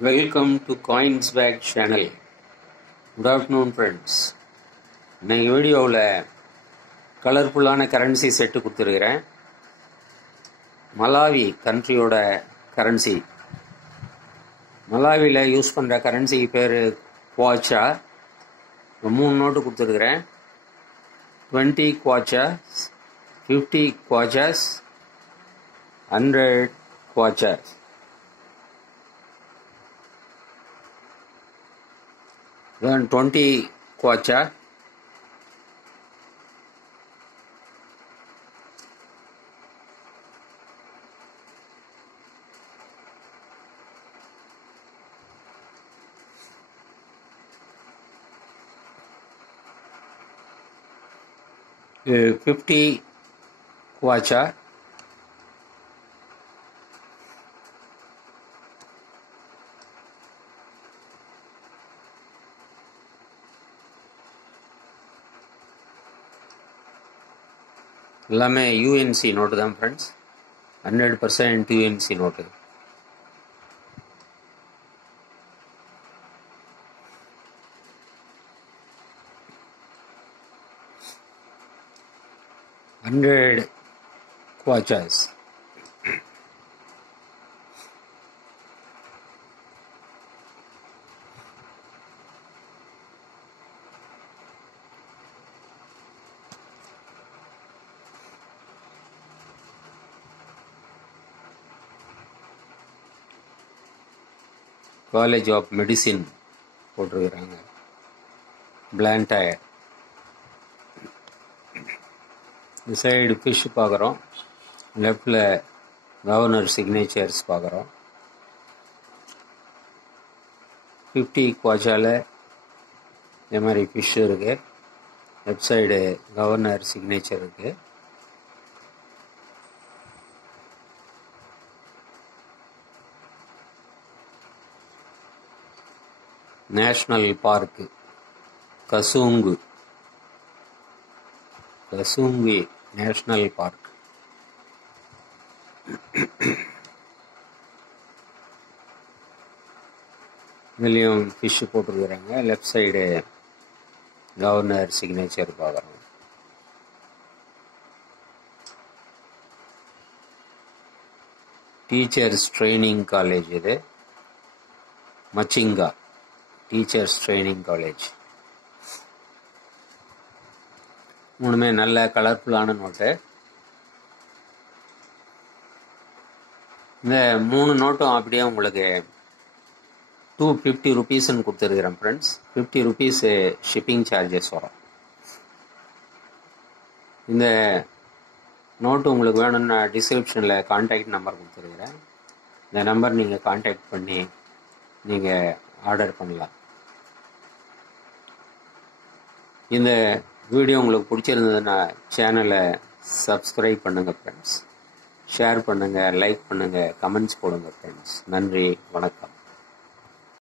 Welcome to Coinsbag channel. Good afternoon friends. இன்னைக்கு வீடியோவில் கலர்ஃபுல்லான கரன்சி செட்டு கொடுத்துருக்கிறேன். மலாவி கண்ட்ரியோட கரன்சி. மலாவியில் யூஸ் பண்ணுற கரன்சி பேர் குவாச்சா. 3 நோட்டு கொடுத்துருக்குறேன். 20 kwachas, 50 kwachas, 100 kwachas. Then 20 kwacha, uh, 50 kwacha, எல்லாமே யூஎன்சி நோட்டு தான் friends. 100% UNC note. $100 kwachas. College of medicine போட்டிருக்கிறாங்க. பிளான்டயர். இந்த சைடு ஃபிஷ் பார்க்குறோம். லெஃப்டில் கவர்னர் சிக்னேச்சர்ஸ் பார்க்குறோம். 50 குவாச்சாவில் இதே மாதிரி ஃபிஷ் இருக்குது. லெஃப்ட் சைடு கவர்னர் சிக்னேச்சர் இருக்குது. National park Kasungu national park. இதுலேயும் ஃபிஷ் போட்டிருக்கிறாங்க. லெஃப்ட் சைடு கவர்னர் சிக்னேச்சர் பார்க்குறோம். Teachers training college. இது மச்சிங்கா டீச்சர்ஸ் ட்ரைனிங் காலேஜ். மூணுமே நல்ல கலர்ஃபுல்லான நோட்டு. இந்த 3 நோட்டும் அப்படியே உங்களுக்கு 250 ருபீஸ்ன்னு கொடுத்துருக்கிறேன் ஃப்ரெண்ட்ஸ். 50 ருபீஸ் ஷிப்பிங் சார்ஜஸ் வரும். இந்த நோட்டு உங்களுக்கு வேணும்னா டிஸ்கிரிப்ஷனில் கான்டாக்ட் நம்பர் கொடுத்துருக்குறேன். இந்த நம்பர் நீங்கள் கான்டாக்ட் பண்ணி நீங்கள் ஆர்டர் பண்ணலாம். இந்த வீடியோ உங்களுக்கு பிடிச்சிருந்ததுன்னா சேனலை சப்ஸ்கிரைப் பண்ணுங்கள் ஃப்ரெண்ட்ஸ். ஷேர் பண்ணுங்கள், லைக் பண்ணுங்கள், கமெண்ட்ஸ் போடுங்க ஃப்ரெண்ட்ஸ். நன்றி, வணக்கம்.